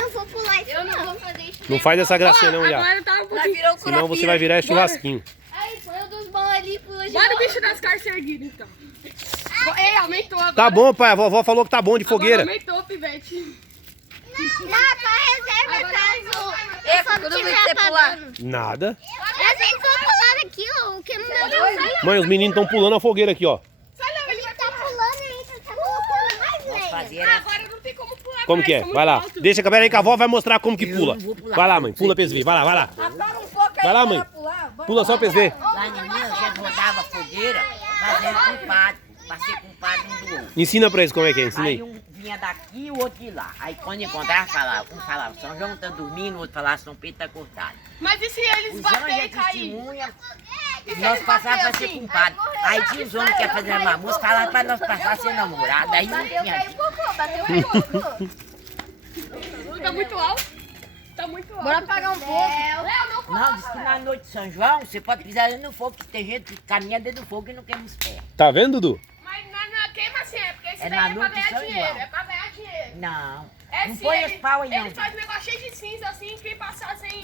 não vou pular isso. Eu não vou fazer isso. Não faz essa gracinha não, já. Agora tá um pouquinho. Senão você vai virar churrasquinho. Aí, põe o dos bons ali, pula de Bora o novo. bicho das caras erguidas, então. Ei, aumentou agora. Tá bom, pai. A vovó falou que tá bom de fogueira. Agora aumentou, pivete. Não, pra reserva caso É, o fogo quando estiver você pular. apagando. Nada. Eu nem vou pular aqui, ó. O que não deu. Mãe, os meninos estão pulando a fogueira aqui, ó. Ele tá pulando ainda, tá colocando mais lenha. Agora não tem como pular. Como que é? Vai lá. Deixa, pera aí que a avó vai mostrar como que pula. Vai lá, mãe. Pula pra eles verem. Vai lá, vai lá. Vai lá, mãe. Pula só pra eles verem. Lá em Minas, a gente rodava fogueira, fazendo compadre, pra ser compadre um do outro. Ensina pra eles como é que é. Ensina Aí aí. um vinha daqui e o outro de lá. Aí quando encontrava, falava, um falava, São João tá dormindo, o outro falava, São Pedro tá acordado. Mas e se eles Os baterem homens e é cair? testemunha, e nós passávamos pra ser compadre. Aí tinha os homens que iam fazer uma música, falavam pra nós passar a ser namorado. Aí não tinha jeito. Tá muito alto? Tá muito alto. Bora apagar um pouco. Não, diz que na noite de São João, você pode pisar dentro do fogo, que tem gente que caminha dentro do fogo e não queima os pés. Tá vendo, Dudu? Mas na queima assim, é porque isso É daí na é pra noite de ganhar São dinheiro. João. É pra ganhar dinheiro. Não, É não sim, põe eles- os pau aí não. Eles fazem um negócio cheio de cinza assim, quem passar sem